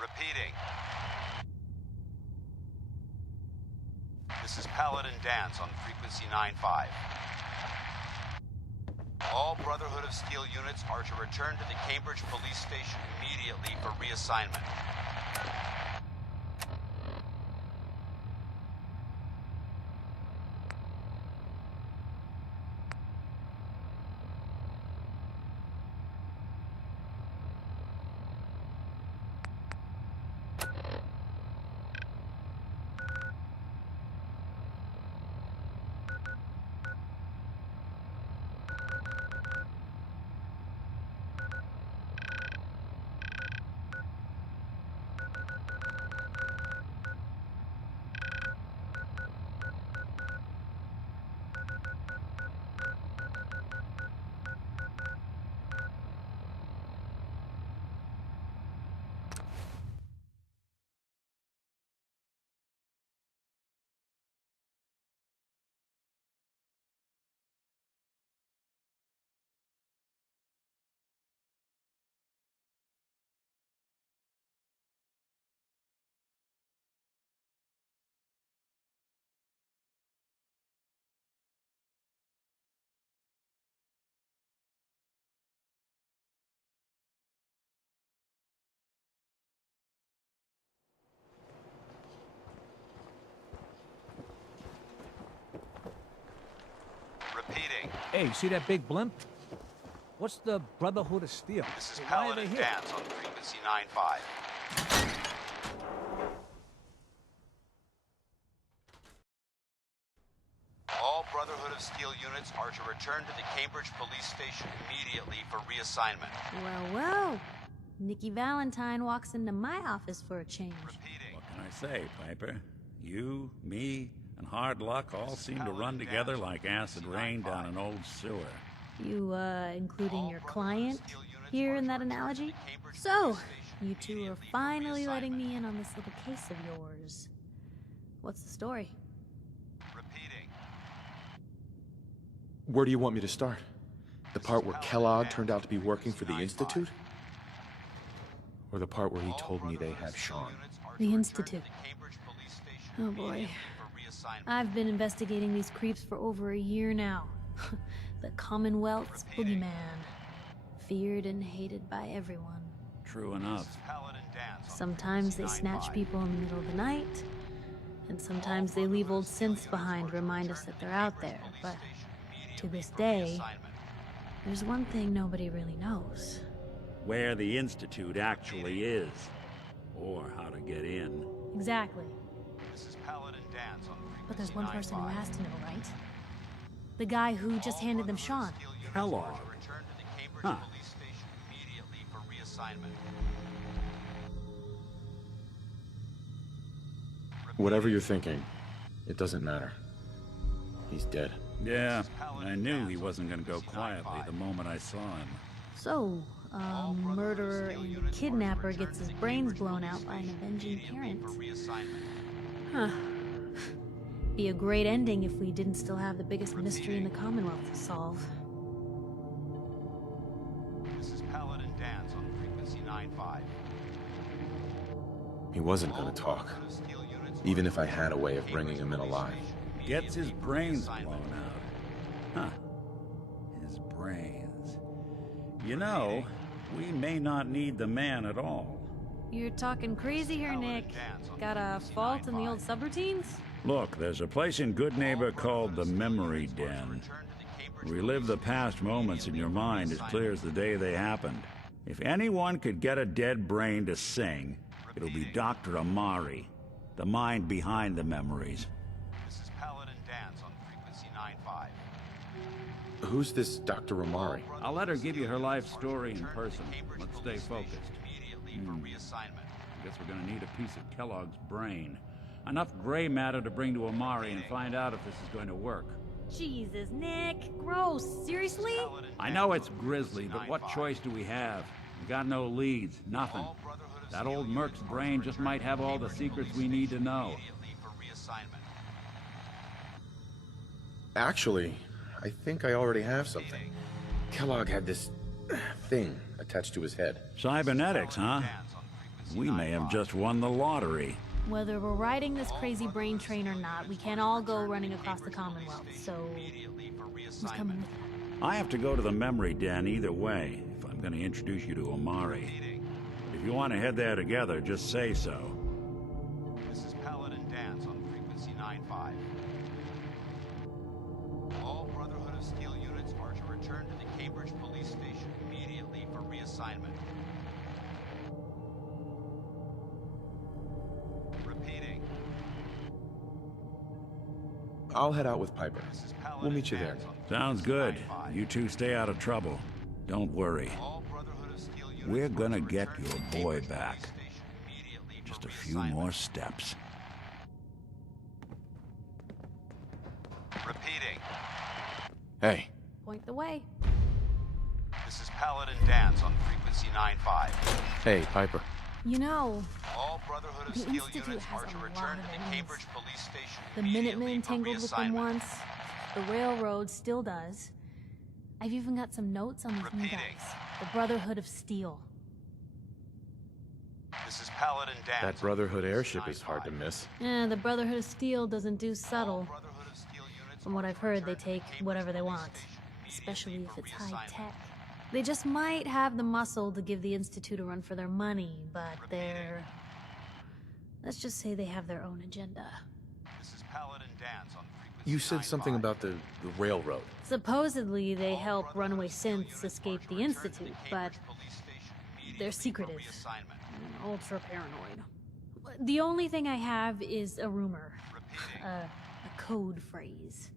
Repeating. This is Paladin Dance on frequency 9-5. All Brotherhood of Steel units are to return to the Cambridge police station immediately for reassignment. Repeating. Hey, see that big blimp? What's the Brotherhood of Steel? This is Hey, why are they Paladin here? Dance on frequency 9-5. All Brotherhood of Steel units are to return to the Cambridge police station immediately for reassignment. Well, well. Nikki Valentine walks into my office for a change. Repeating. What can I say, Piper? You, me, and Hard Luck all seem to run together like acid rain down an old sewer. You, including your client here in that analogy? So, you two are finally letting me in on this little case of yours. What's the story? Repeating. Where do you want me to start? The part where Kellogg turned out to be working for the Institute? Or the part where he told me they have Sean? The Institute. Oh boy. I've been investigating these creeps for over a year now. The Commonwealth's boogeyman. Feared and hated by everyone. True enough. Sometimes they snatch people in the middle of the night, and sometimes they leave old synths behind to remind us that they're out there, but to this day, there's one thing nobody really knows. Where the Institute actually is. Or how to get in. Exactly. This is Paladin Dance on But there's one person who has to know, right? The guy who just handed them Sean. Kellogg. Return to the Cambridge Huh. police station immediately for reassignment. Whatever you're thinking, it doesn't matter. He's dead. Yeah, I knew he wasn't gonna go quietly the moment I saw him. So, a murderer and kidnapper gets his brains blown out by an avenging parent. Huh. Be a great ending if we didn't still have the biggest mystery in the Commonwealth to solve. This is Paladin Dance on frequency 9-5. He wasn't gonna talk, even if I had a way of bringing him in alive. Gets his brains blown out. Huh. His brains. You know, we may not need the man at all. You're talking crazy here, Nick. Got a fault in the old subroutines? Look, there's a place in Good Neighbor called the Memory Den. Relive the past moments in your mind as clear as the day they happened. If anyone could get a dead brain to sing, it'll be Dr. Amari, the mind behind the memories. This is Paladin Dance on frequency 9-5. Who's this Dr. Amari? I'll let her give you her life story in person. Let's stay focused. Immediately for reassignment. Guess we're gonna need a piece of Kellogg's brain. Enough gray matter to bring to Amari and find out if this is going to work. Jesus, Nick. Gross. Seriously? I know it's grisly, but what choice do we have? We got no leads, nothing. That old merc's brain just might have all the secrets we need to know. Actually, I think I already have something. Kellogg had this thing attached to his head. Cybernetics, huh? We may have just won the lottery. Whether we're riding this crazy brain train or not, we can't all go running across the Commonwealth, so who's coming with you? I have to go to the memory den either way, if I'm going to introduce you to Omari. If you want to head there together, just say so. This is Paladin Dance on frequency 95. All Brotherhood of Steel units are to return to the Cambridge Police Station immediately for reassignment. Repeating. I'll head out with Piper. We'll meet you there. Sounds good. You two stay out of trouble. Don't worry. We're gonna get your boy back. Just a few more steps. Repeating. Hey, Point the way. This is Paladin Dance on frequency 95. hey, Piper. You know, All Brotherhood of the Steel Institute units has are to a return lot to of the enemies. Cambridge Police Station the immediately Minutemen for tangled with them reassignment. once. The Railroad still does. I've even got some notes on these new Repeating. guys. The Brotherhood of Steel. This is Paladin Dance. That Brotherhood airship is hard to miss. The Brotherhood of Steel doesn't do subtle. Brotherhood of Steel units From what I've heard, they take whatever they want, especially if it's high tech. They just might have the muscle to give the Institute a run for their money, but they're... Let's just say they have their own agenda. This is Paladin Dance on frequency You said something 95. about the railroad. Supposedly, they help runaway synths escape the Institute, but they're secretive. Ultra paranoid. The only thing I have is a rumor. A code phrase.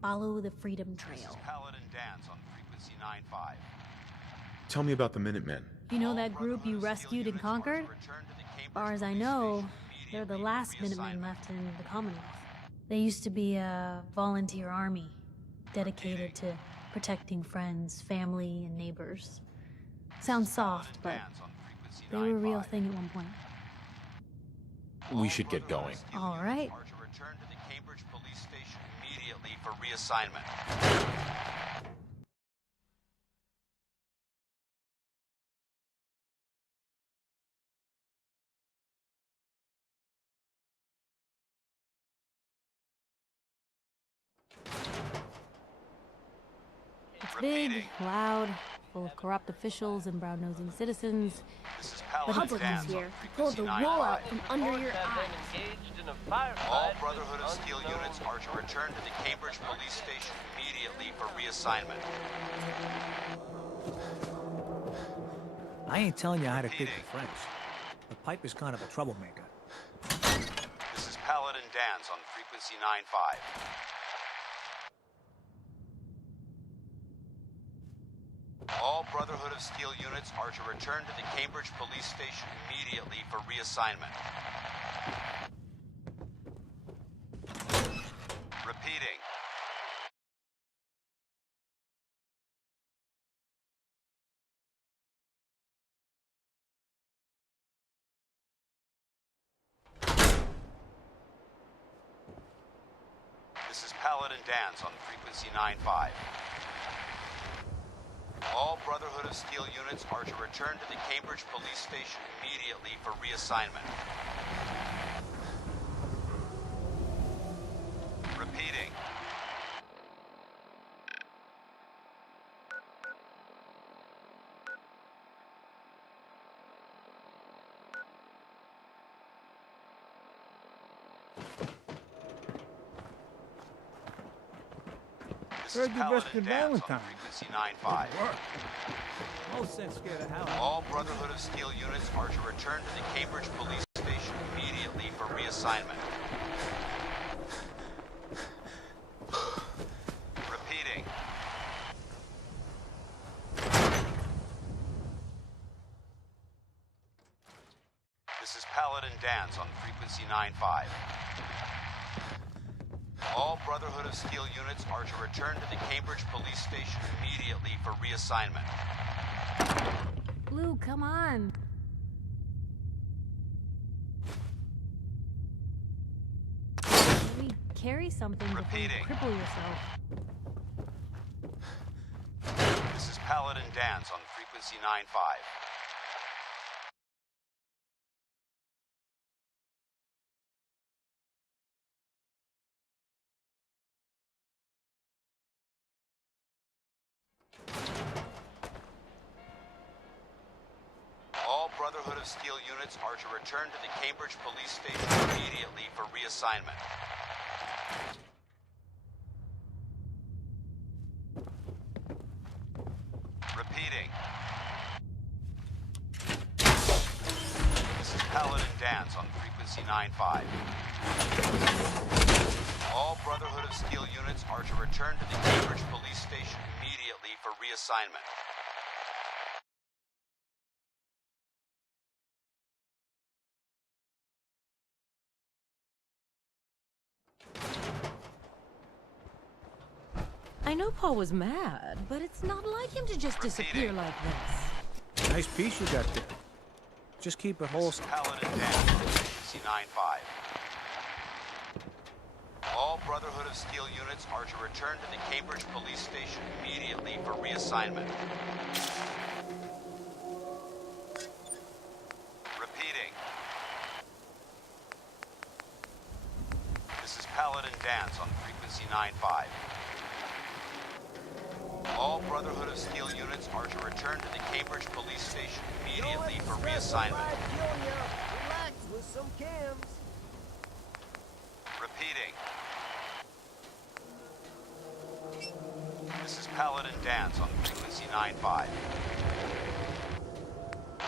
Follow the Freedom Trail. Paladin Dance on frequency 95. Tell me about the Minutemen. You know that group you rescued and conquered? As far as I know, they're the last Minutemen left in the Commonwealth. They used to be a volunteer army, dedicated to protecting friends, family, and neighbors. Sounds soft, but they were a real thing at one point. We should get going. All right. Are to return to the Cambridge Police Station immediately for reassignment. It's big, loud, full of corrupt officials and brown-nosing citizens. This is The Paladin public Dance is on here. frequency Pulled the 95. wool out from under your eyes. All Brotherhood of Steel units are to return to the Cambridge Police Station immediately for reassignment. I ain't telling you how to kick the French. But Piper's kind of a troublemaker. This is Paladin Dance on frequency 95. All Brotherhood of Steel units are to return to the Cambridge Police Station immediately for reassignment. Repeating. This is Paladin Dance on frequency 95. All Brotherhood of Steel units are to return to the Cambridge Police Station immediately for reassignment. Repeating. This Heard is you Paladin rescued Dance on Valentine. frequency 95. No sense scared the hell out. All Brotherhood of Steel units are to return to the Cambridge Police Station immediately for reassignment. Repeating. This is Paladin Dance on frequency 95. All Brotherhood of Steel units are to return to the Cambridge Police Station immediately for reassignment. Blue, come on. Maybe carry something before you Repeating. cripple yourself. This is Paladin Dance on frequency 95. Brotherhood of Steel units are to return to the Cambridge Police Station immediately for reassignment. Repeating. This is Paladin Dance on frequency 9-5. All Brotherhood of Steel units are to return to the Cambridge Police Station immediately for reassignment. I know Paul was mad, but it's not like him to just disappear like this. Nice piece you got there. Just keep it wholesome. Paladin Dance, frequency 9-5. All Brotherhood of Steel units are to return to the Cambridge Police Station immediately for reassignment. Repeating. This is Paladin Dance on frequency 9-5. All Brotherhood of Steel units are to return to the Cambridge Police Station immediately for reassignment. Relax with some cams. Repeating. This is Paladin Dance on frequency 9-5.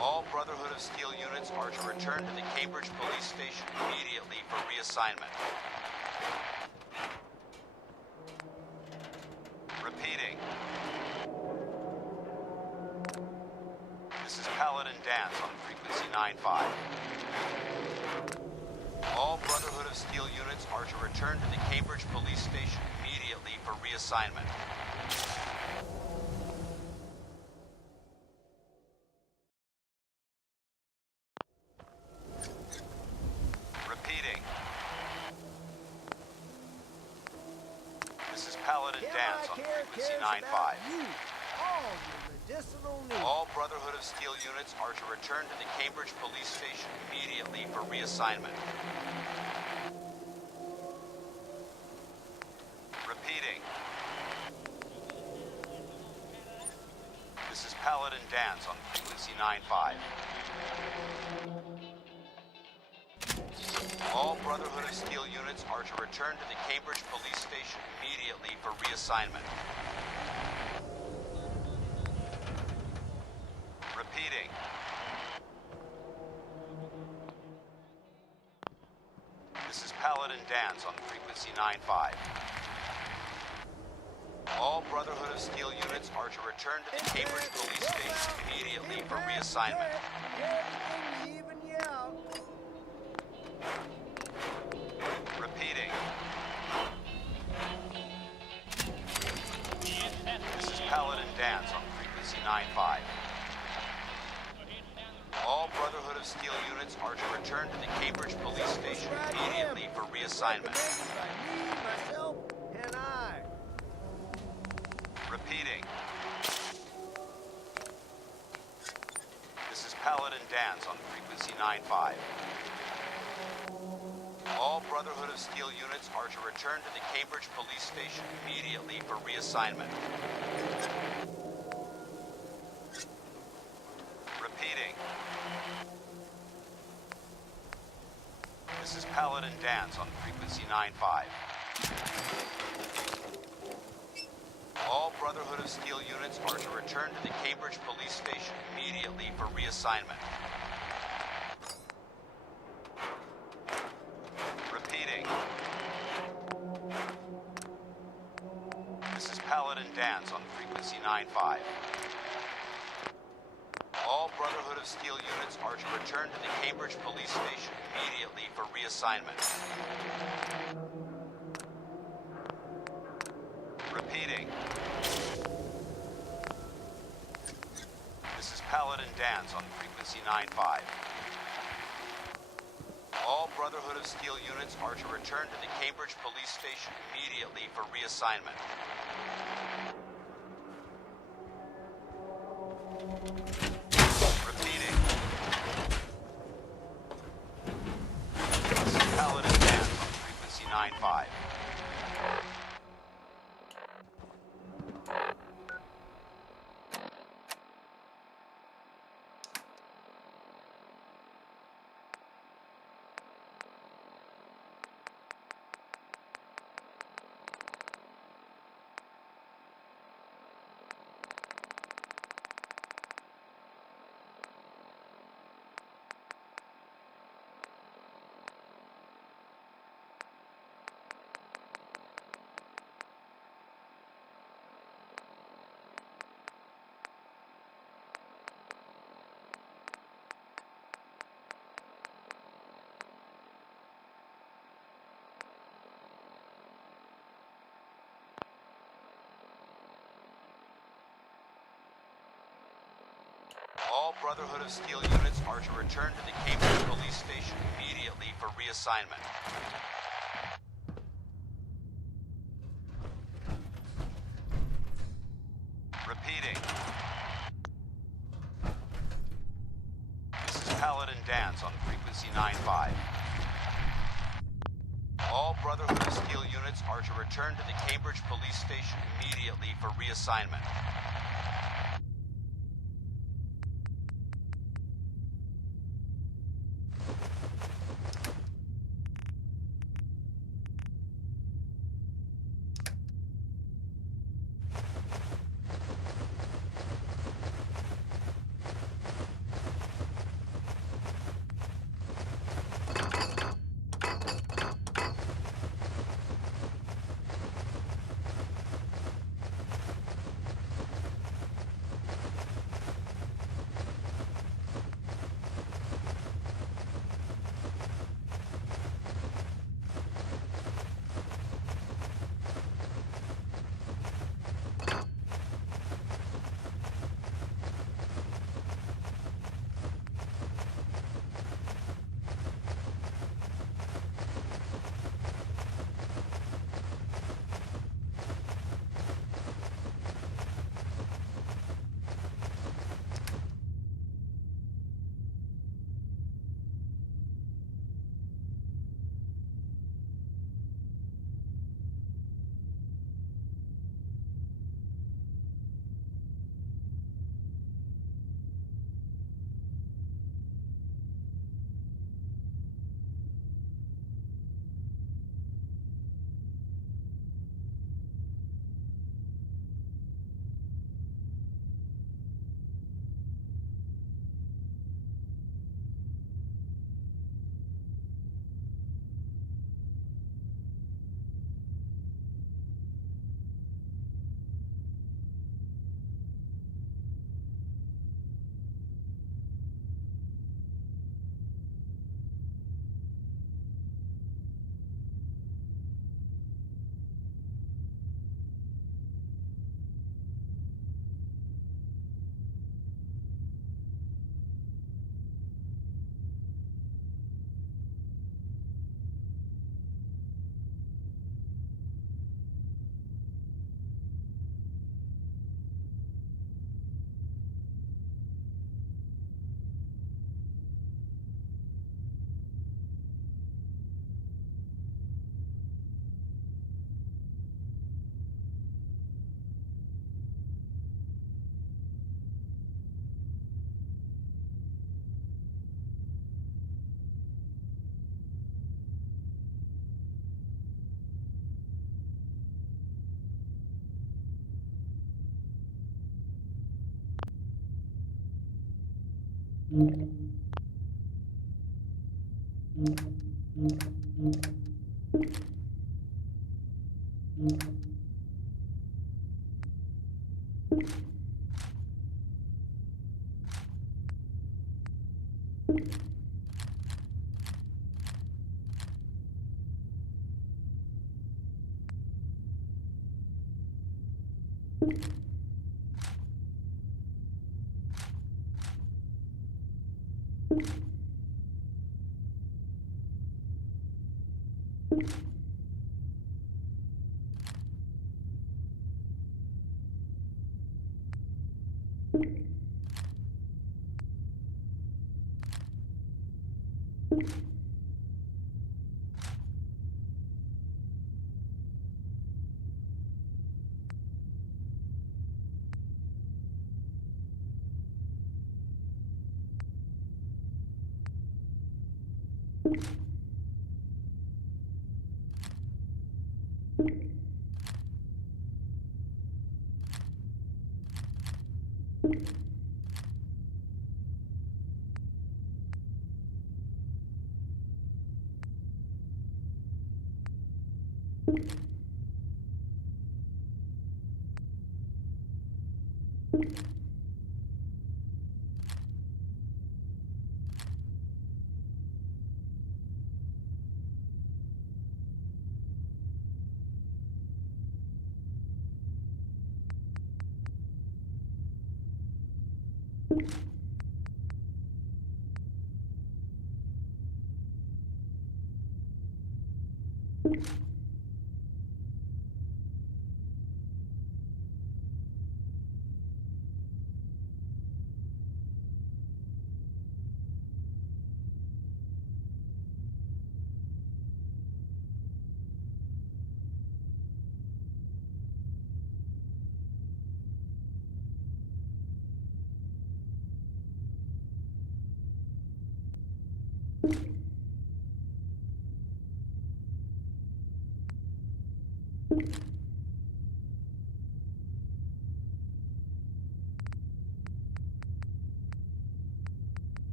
All Brotherhood of Steel units are to return to the Cambridge Police Station immediately for reassignment. Repeating. This is Paladin Dance on frequency 9-5. All Brotherhood of Steel units are to return to the Cambridge Police Station immediately for reassignment. Repeating. This is Paladin Dance on frequency 9-5. All your medicinal needs. All Brotherhood of Steel units are to return to the Cambridge Police Station immediately for reassignment. Repeating. This is Paladin Dance on frequency 9-5. All Brotherhood of Steel units are to return to the Cambridge Police Station immediately for reassignment. Repeating. This is Paladin Dance on frequency 9-5. All Brotherhood of Steel units are to return to the Cambridge Police Station immediately for reassignment. Everything even you out. Repeating. This is Paladin Dance on frequency 9-5. All Brotherhood of Steel units are to return to the Cambridge Police Station immediately for reassignment. By me, myself, and I. Repeating. This is Paladin Dance on frequency 9-5. All Brotherhood of Steel units are to return to the Cambridge Police Station immediately for reassignment. Repeating. This is Paladin Dance on frequency 9-5. All Brotherhood of Steel units are to return to the Cambridge Police Station immediately for reassignment. Repeating. This is Paladin Dance on frequency 9-5. All Brotherhood of Steel units are to return to the Cambridge Police Station immediately for reassignment. Repeating. This is Paladin Dance on frequency 9-5. All Brotherhood of Steel units are to return to the Cambridge Police Station immediately for reassignment. Repeating. This is Paladin Dance on frequency 9-5. Brotherhood of Steel units are to return to the Cambridge Police Station immediately for reassignment. Repeating. This is Paladin Dance on frequency 9-5. All Brotherhood of Steel units are to return to the Cambridge Police Station immediately for reassignment.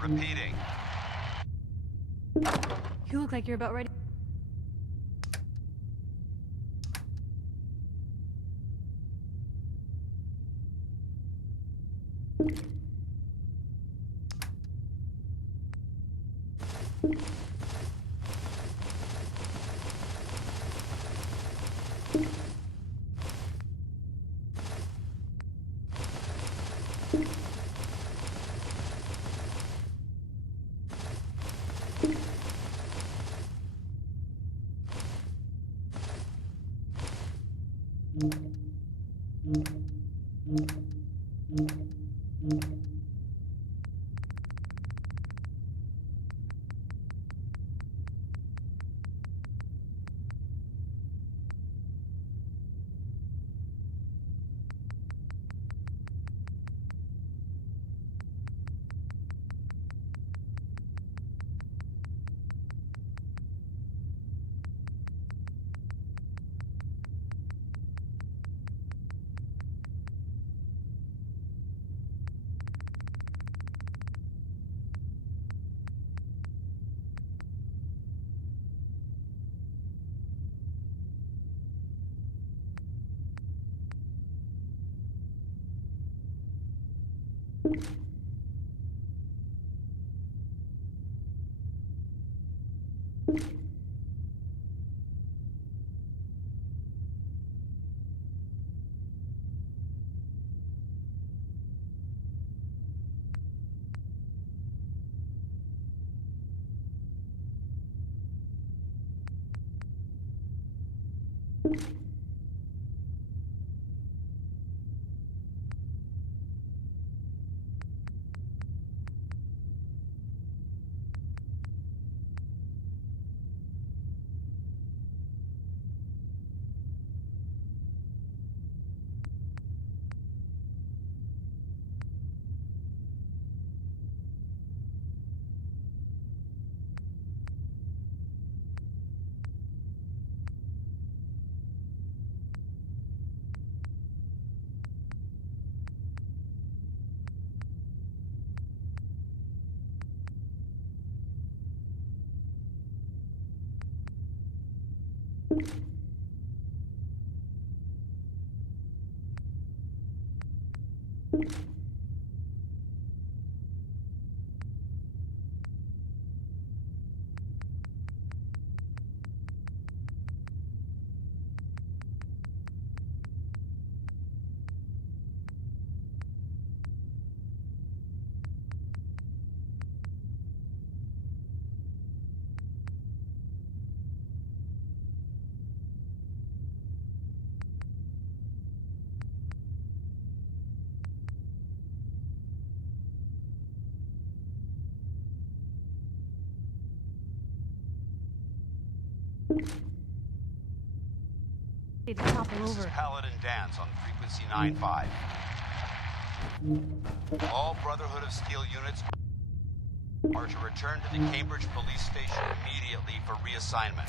Repeating. You look like you're about ready. To topple This is over. Paladin Dance on frequency 9-5. All Brotherhood of Steel units are to return to the Cambridge Police Station immediately for reassignment.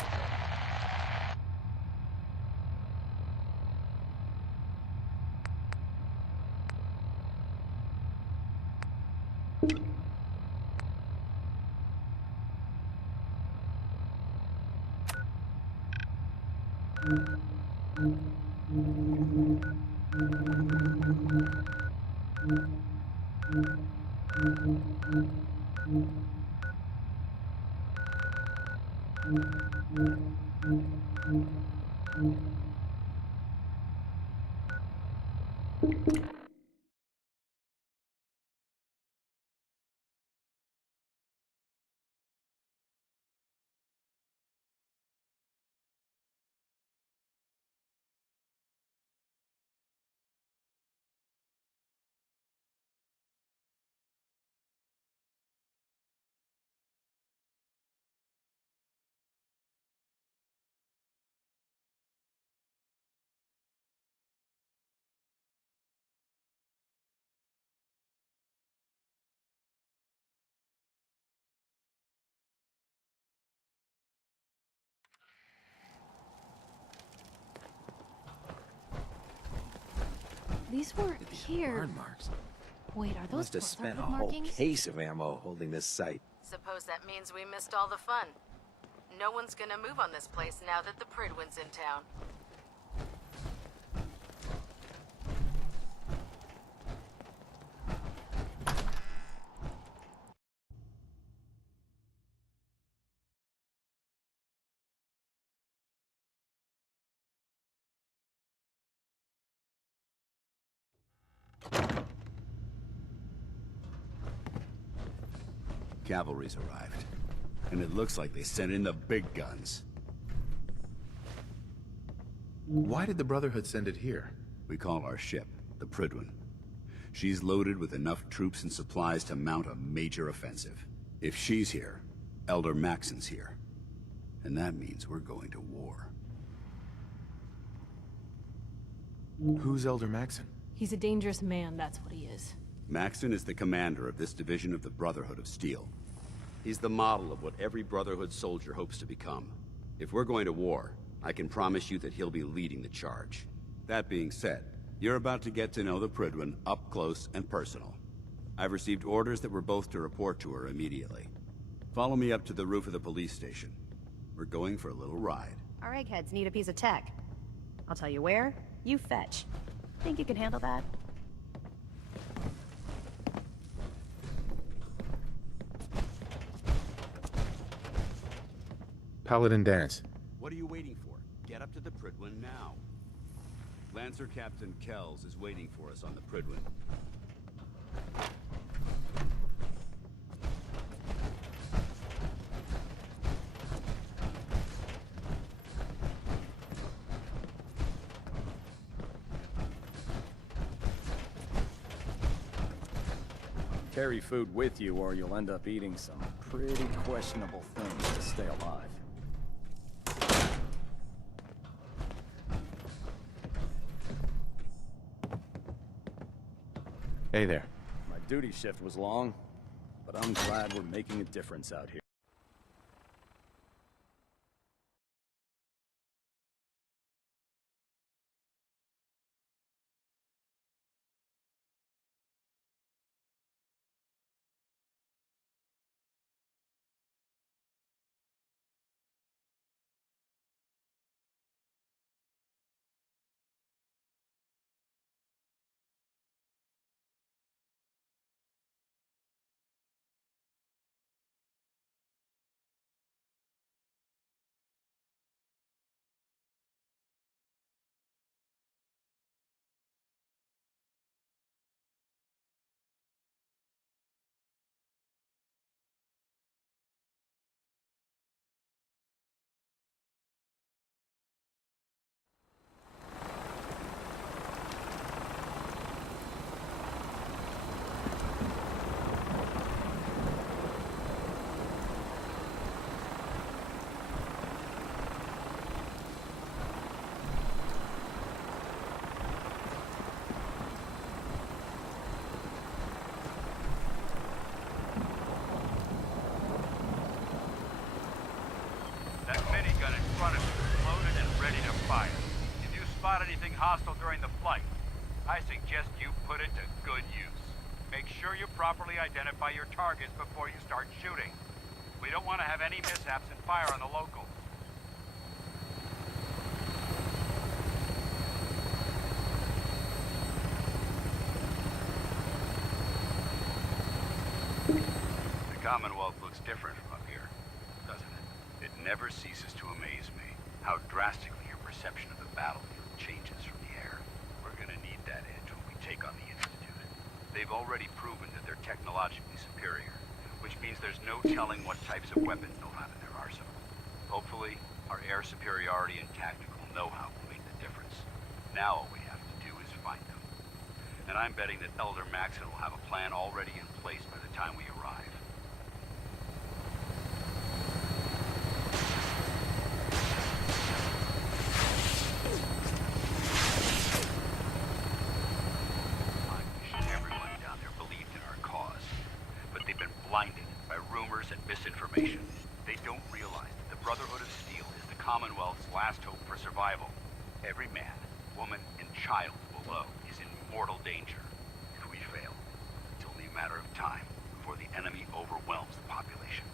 These weren't here. Burn marks. Wait, are those Must have spent a Brotherhood whole markings? case of ammo holding this site. Suppose that means we missed all the fun. No one's gonna move on this place now that the Prydwem's in town. cavalry's arrived. And it looks like they sent in the big guns. Why did the Brotherhood send it here? We call our ship the Prydwem. She's loaded with enough troops and supplies to mount a major offensive. If she's here, Elder Maxon's here. And that means we're going to war. Who's Elder Maxon? He's a dangerous man, that's what he is. Maxon is the commander of this division of the Brotherhood of Steel. He's the model of what every Brotherhood soldier hopes to become. If we're going to war, I can promise you that he'll be leading the charge. That being said, you're about to get to know the Prydwen up close and personal. I've received orders that we're both to report to her immediately. Follow me up to the roof of the police station. We're going for a little ride. Our eggheads need a piece of tech. I'll tell you where, you fetch. Think you can handle that? Paladin Dance. What are you waiting for? Get up to the Prydwen now. Lancer Captain Kells is waiting for us on the Prydwen. Carry food with you or you'll end up eating some pretty questionable things to stay alive. Hey there. My duty shift was long, but I'm glad we're making a difference out here. That minigun in front of you is loaded and ready to fire. If you spot anything hostile during the flight, I suggest you put it to good use. Make sure you properly identify your targets before you start shooting. We don't want to have any mishaps and fire on the locals. The Commonwealth looks different from up here, doesn't it? It never ceases to amaze me how drastically your perception of the battlefield changes from the air. We're gonna need that edge when we take on the Institute. They've already proven that they're technologically superior, which means there's no telling what types of weapons they'll have in their arsenal. Hopefully, our air superiority and tactical know-how will make the difference. Now all we have to do is find them. And I'm betting that Elder Maxon will have a plan already in place by the time we arrive. Everyone down there believed in our cause, but they've been blinded by rumors and misinformation. They don't realize that the Brotherhood of Steel is the Commonwealth's last hope for survival. Every man, woman, and child below is in mortal danger. If we fail, it's only a matter of time before the enemy overwhelms the population.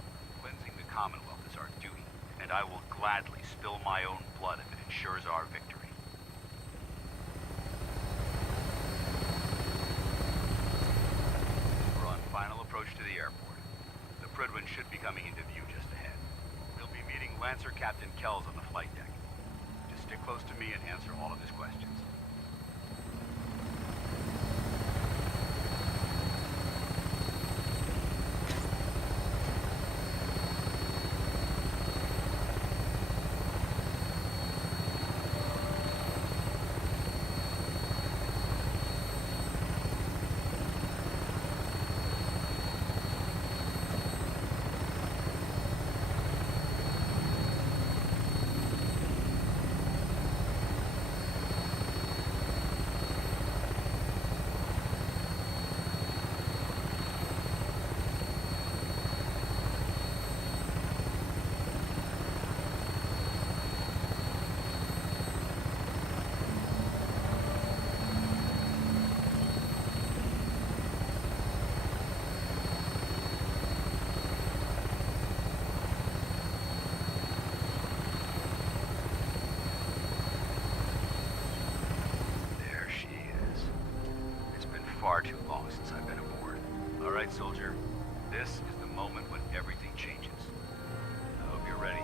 Cleansing the Commonwealth is our duty, and I will gladly spill my own blood if it ensures our victory. We're on final approach to the airport. The Prydwen should be coming into view just ahead. We'll be meeting Lancer Captain Kells on the flight deck. Just stick close to me and answer all of his questions. far too long since I've been aboard. All right, soldier. This is the moment when everything changes. I hope you're ready.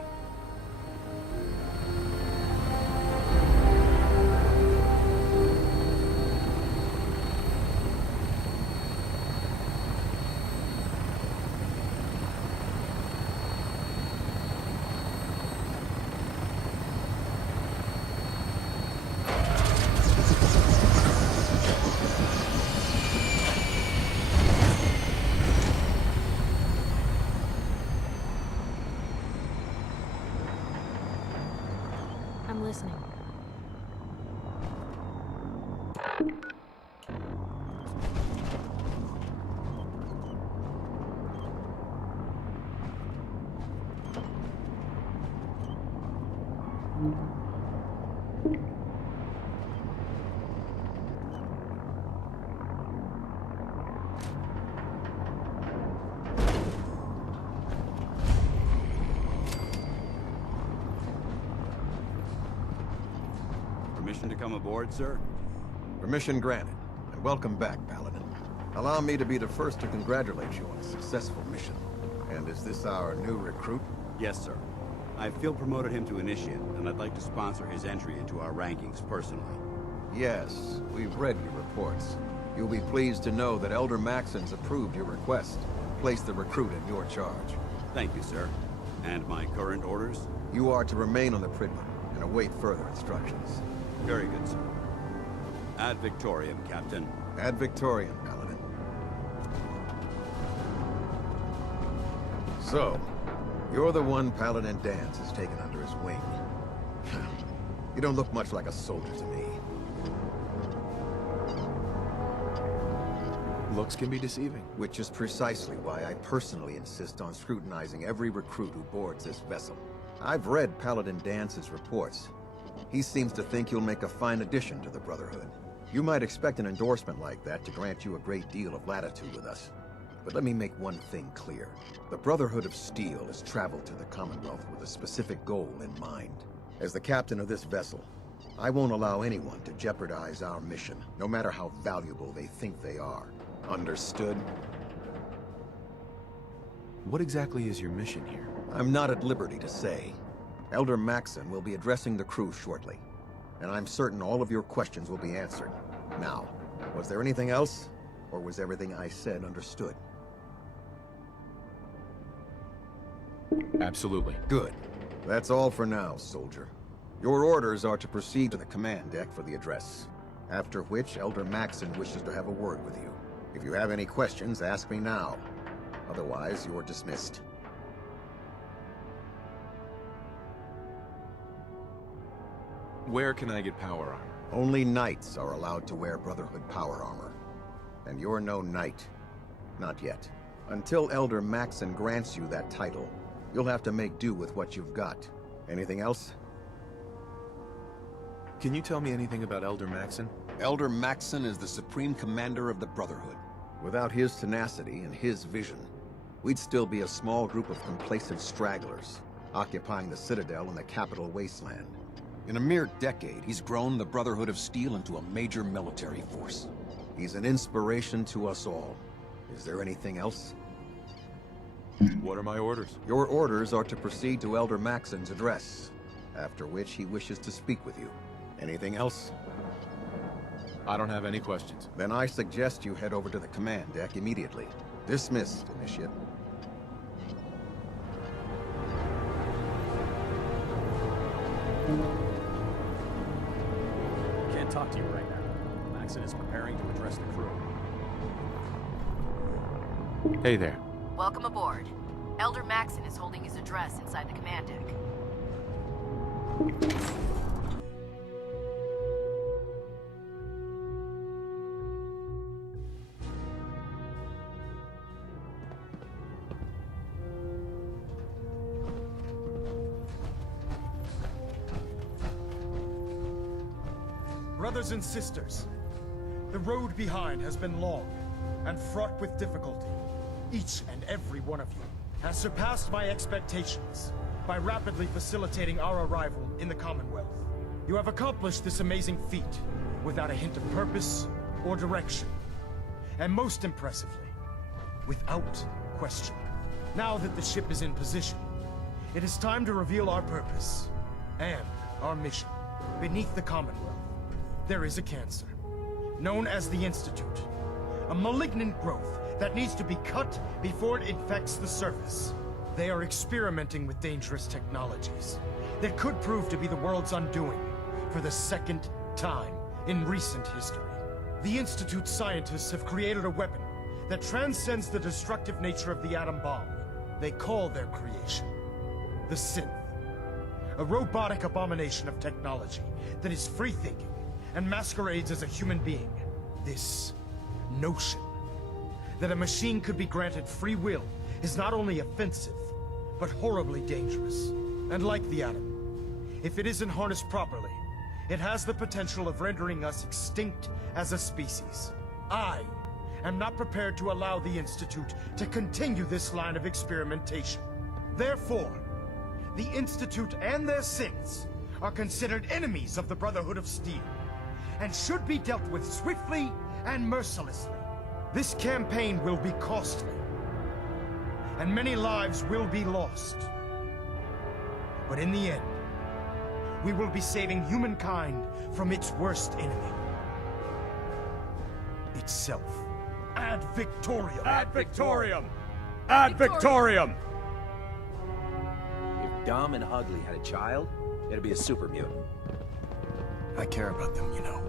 I'm listening. Permission to come aboard, sir? Permission granted, and welcome back, Paladin. Allow me to be the first to congratulate you on a successful mission. And is this our new recruit? Yes, sir. I feel promoted him to initiate, and I'd like to sponsor his entry into our rankings personally. Yes, we've read your reports. You'll be pleased to know that Elder Maxon's approved your request. Place the recruit in your charge. Thank you, sir. And my current orders? You are to remain on the Prydwem and await further instructions. Very good, sir. Ad Victoriam, Captain. Ad Victoriam, Paladin. So, you're the one Paladin Danse has taken under his wing. You don't look much like a soldier to me. Looks can be deceiving. Which is precisely why I personally insist on scrutinizing every recruit who boards this vessel. I've read Paladin Dance's reports. He seems to think you'll make a fine addition to the Brotherhood. You might expect an endorsement like that to grant you a great deal of latitude with us. But let me make one thing clear. The Brotherhood of Steel has traveled to the Commonwealth with a specific goal in mind. As the captain of this vessel, I won't allow anyone to jeopardize our mission, no matter how valuable they think they are. Understood? What exactly is your mission here? I'm not at liberty to say. Elder Maxon will be addressing the crew shortly, and I'm certain all of your questions will be answered. Now, was there anything else, or was everything I said understood? Absolutely. Good. That's all for now, soldier. Your orders are to proceed to the command deck for the address, after which Elder Maxon wishes to have a word with you. If you have any questions, ask me now. Otherwise, you're dismissed. Where can I get power armor? Only knights are allowed to wear Brotherhood power armor. And you're no knight. Not yet. Until Elder Maxon grants you that title, you'll have to make do with what you've got. Anything else? Can you tell me anything about Elder Maxon? Elder Maxon is the supreme commander of the Brotherhood. Without his tenacity and his vision, we'd still be a small group of complacent stragglers, occupying the Citadel and the capital wasteland. In a mere decade, he's grown the Brotherhood of Steel into a major military force. He's an inspiration to us all. Is there anything else? What are my orders? Your orders are to proceed to Elder Maxon's address, after which he wishes to speak with you. Anything else? I don't have any questions. Then I suggest you head over to the command deck immediately. Dismissed, Initiate. Can't talk to you right now. Maxon is preparing to address the crew. Hey there. Welcome aboard. Elder Maxon is holding his address inside the command deck. Brothers and sisters, the road behind has been long and fraught with difficulty. Each and every one of you has surpassed my expectations by rapidly facilitating our arrival in the Commonwealth. You have accomplished this amazing feat without a hint of purpose or direction. and most impressively, without question. Now that the ship is in position, it is time to reveal our purpose and our mission. Beneath the Commonwealth, there is a cancer, known as the Institute. A malignant growth that needs to be cut before it infects the surface. They are experimenting with dangerous technologies that could prove to be the world's undoing for the second time in recent history. The Institute's scientists have created a weapon that transcends the destructive nature of the atom bomb. They call their creation the Synth. A robotic abomination of technology that is free-thinking and masquerades as a human being. This notion that a machine could be granted free will is not only offensive, but horribly dangerous. And like the atom, if it isn't harnessed properly, it has the potential of rendering us extinct as a species. I am not prepared to allow the Institute to continue this line of experimentation. Therefore, the Institute and their synths are considered enemies of the Brotherhood of Steel, and should be dealt with swiftly and mercilessly. This campaign will be costly, and many lives will be lost. But in the end, we will be saving humankind from its worst enemy. Itself. Ad Victoriam! Ad Victoriam! Ad Victoriam! If Dumb and Ugly had a child, it'd be a super mutant. I care about them, you know.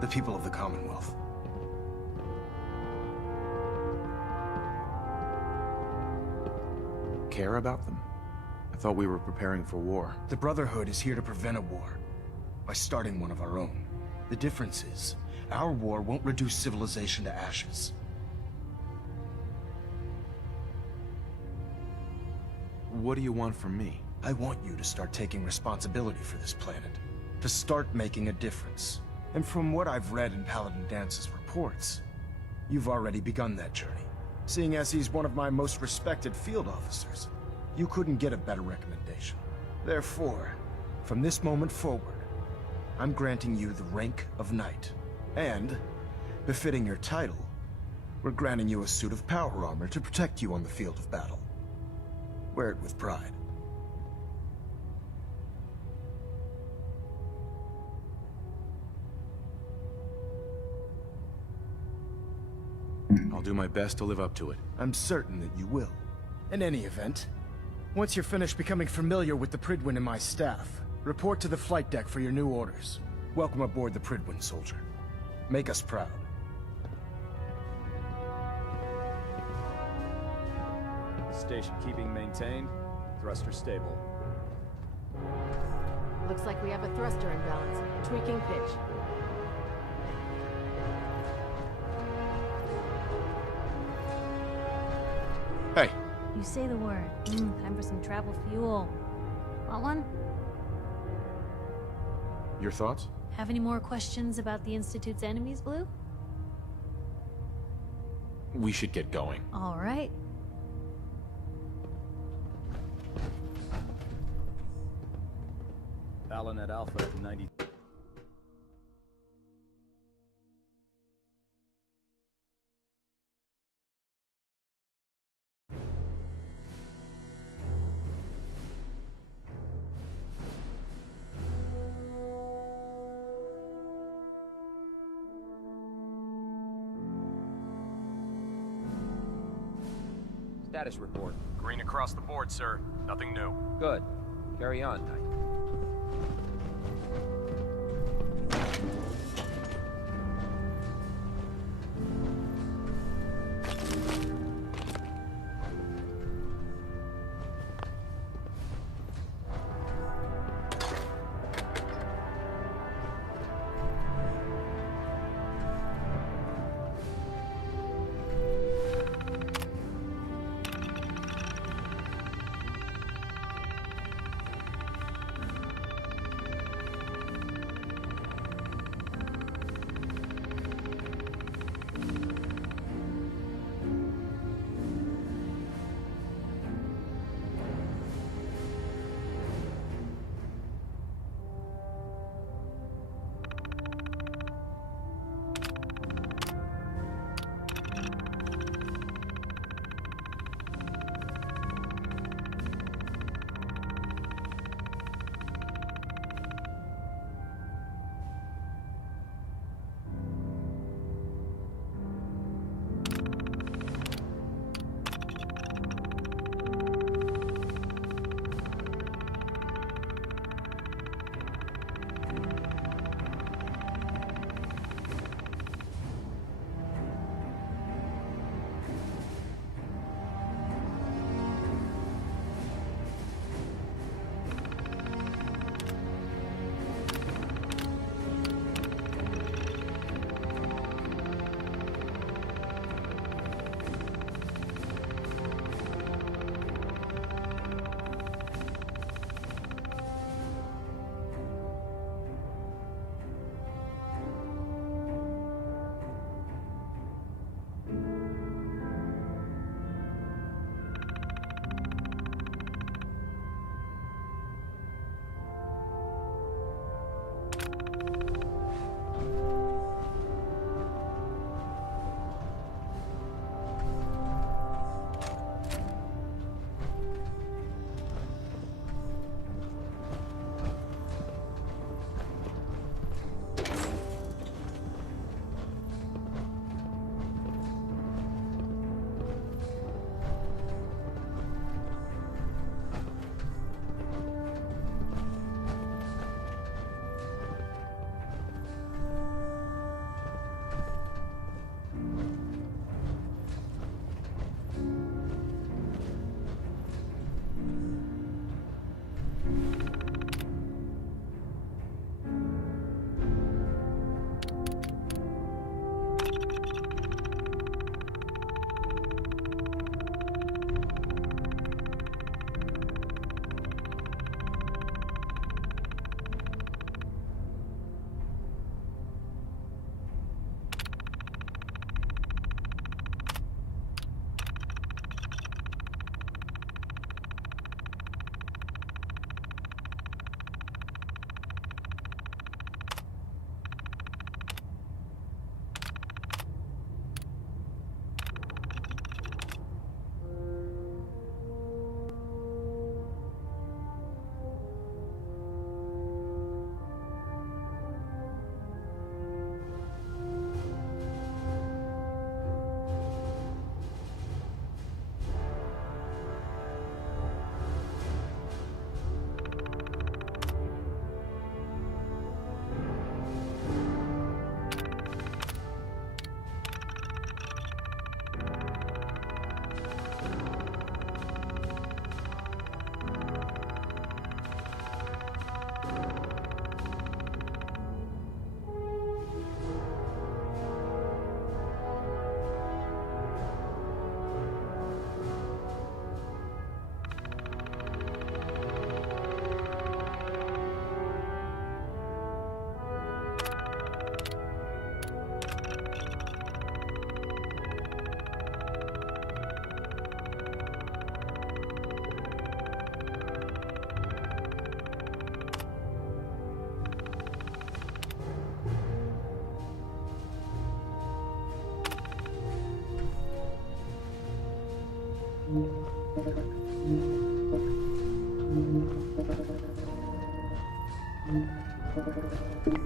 The people of the Commonwealth. Care about them? I thought we were preparing for war. The Brotherhood is here to prevent a war by starting one of our own. The difference is, our war won't reduce civilization to ashes. What do you want from me? I want you to start taking responsibility for this planet. To start making a difference. And from what I've read in Paladin Dance's reports, you've already begun that journey. Seeing as he's one of my most respected field officers, you couldn't get a better recommendation. Therefore, from this moment forward, I'm granting you the rank of Knight. And, befitting your title, we're granting you a suit of power armor to protect you on the field of battle. Wear it with pride. I'll do my best to live up to it. I'm certain that you will. In any event, once you're finished becoming familiar with the Prydwem and my staff, report to the flight deck for your new orders. Welcome aboard the Prydwem, soldier. Make us proud. Station keeping maintained. Thruster stable. Looks like we have a thruster imbalance. Tweaking pitch. Hey. You say the word. Time for some travel fuel. Want one? Your thoughts? Have any more questions about the Institute's enemies, Blue? We should get going. All right. Allen at Alpha at 90. Status report. Green across the board, sir. Nothing new. Good. Carry on, Knight.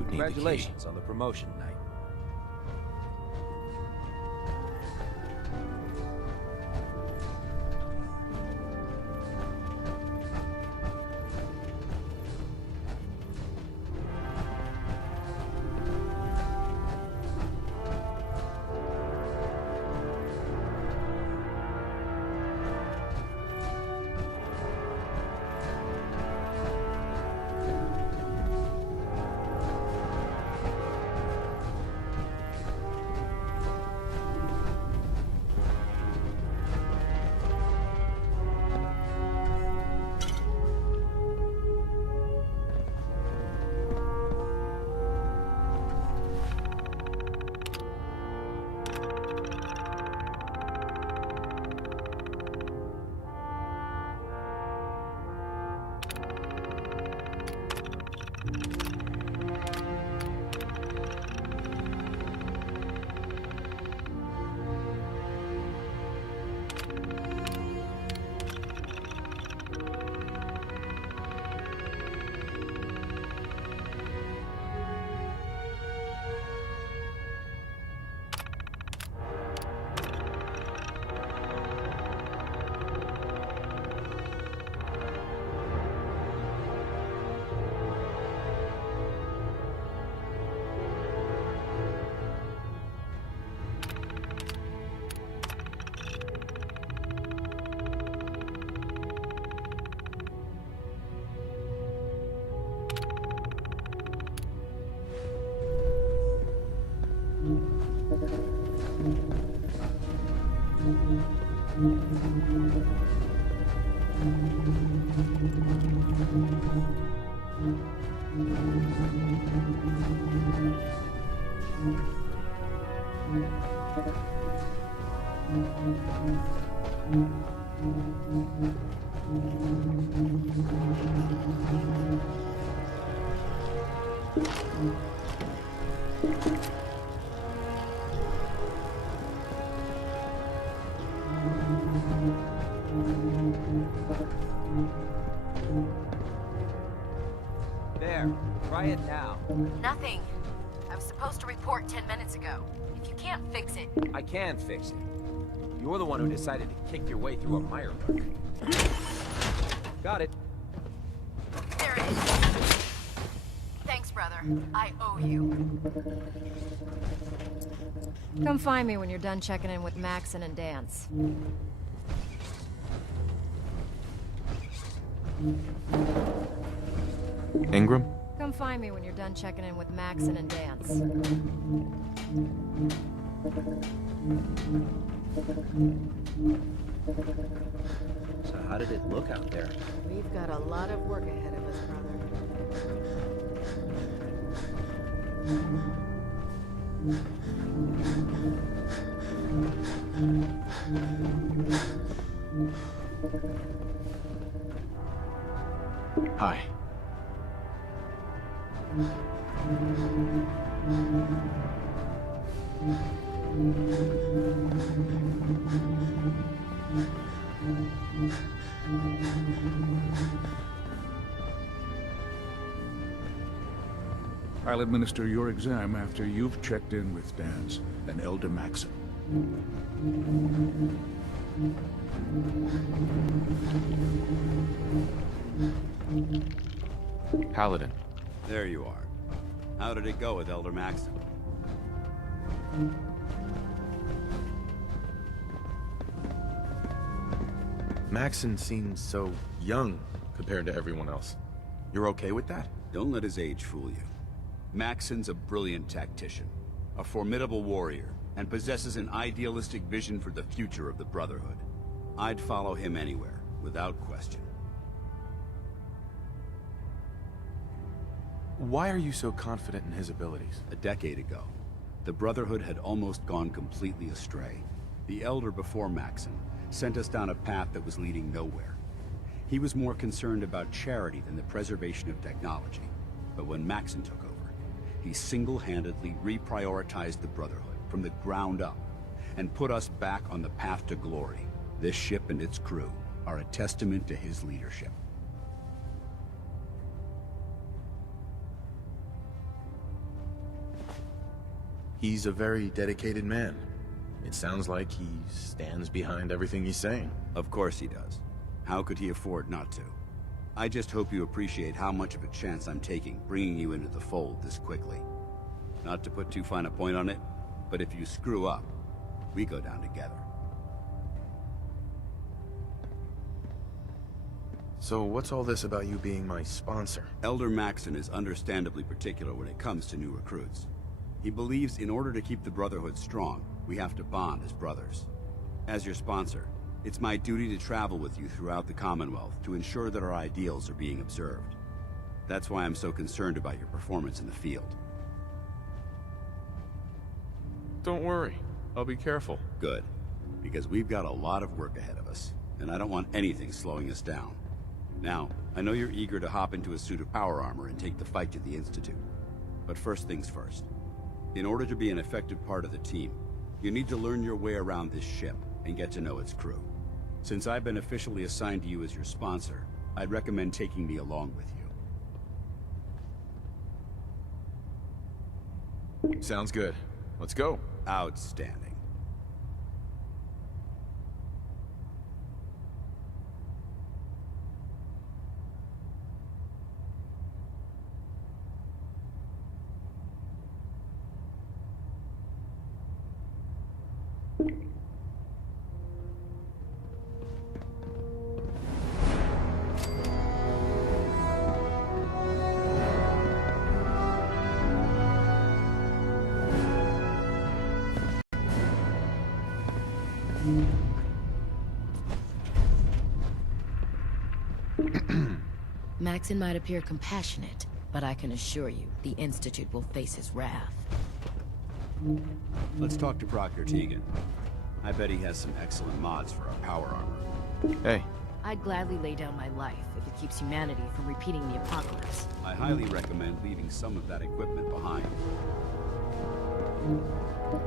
Congratulations on the promotion night. There, try it now. Nothing. I was supposed to report 10 minutes ago. If you can't fix it... I can fix it. You're the one who decided to kick your way through a mire mark. Got it. There it is. Thanks, brother. I owe you. Come find me when you're done checking in with Maxon and Dance. Ingram? Come find me when you're done checking in with Maxon and Dance. So how did it look out there? We've got a lot of work ahead of us, brother. Hi. I'll administer your exam after you've checked in with Dance and Elder Maxon. Paladin. There you are. How did it go with Elder Maxon? Maxon seems so young compared to everyone else. You're okay with that? Don't let his age fool you. Maxon's a brilliant tactician, a formidable warrior, and possesses an idealistic vision for the future of the Brotherhood. I'd follow him anywhere, without question. Why are you so confident in his abilities? A decade ago, the Brotherhood had almost gone completely astray. The Elder before Maxon sent us down a path that was leading nowhere. He was more concerned about charity than the preservation of technology. But when Maxon took over, he single-handedly reprioritized the Brotherhood from the ground up and put us back on the path to glory. This ship and its crew are a testament to his leadership. He's a very dedicated man. It sounds like he stands behind everything he's saying. Of course he does. How could he afford not to? I just hope you appreciate how much of a chance I'm taking bringing you into the fold this quickly. Not to put too fine a point on it, but if you screw up, we go down together. So what's all this about you being my sponsor? Elder Maxon is understandably particular when it comes to new recruits. He believes in order to keep the Brotherhood strong, we have to bond as brothers. As your sponsor, it's my duty to travel with you throughout the Commonwealth to ensure that our ideals are being observed. That's why I'm so concerned about your performance in the field. Don't worry. I'll be careful. Good. Because we've got a lot of work ahead of us, and I don't want anything slowing us down. Now, I know you're eager to hop into a suit of power armor and take the fight to the Institute. But first things first. In order to be an effective part of the team, you need to learn your way around this ship and get to know its crew. Since I've been officially assigned to you as your sponsor, I'd recommend taking me along with you. Sounds good. Let's go. Outstanding. Maxon might appear compassionate, but I can assure you, the Institute will face his wrath. Let's talk to Proctor Tegan. I bet he has some excellent mods for our power armor. Hey. I'd gladly lay down my life if it keeps humanity from repeating the apocalypse. I highly recommend leaving some of that equipment behind.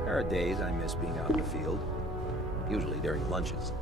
There are days I miss being out in the field, usually during lunches.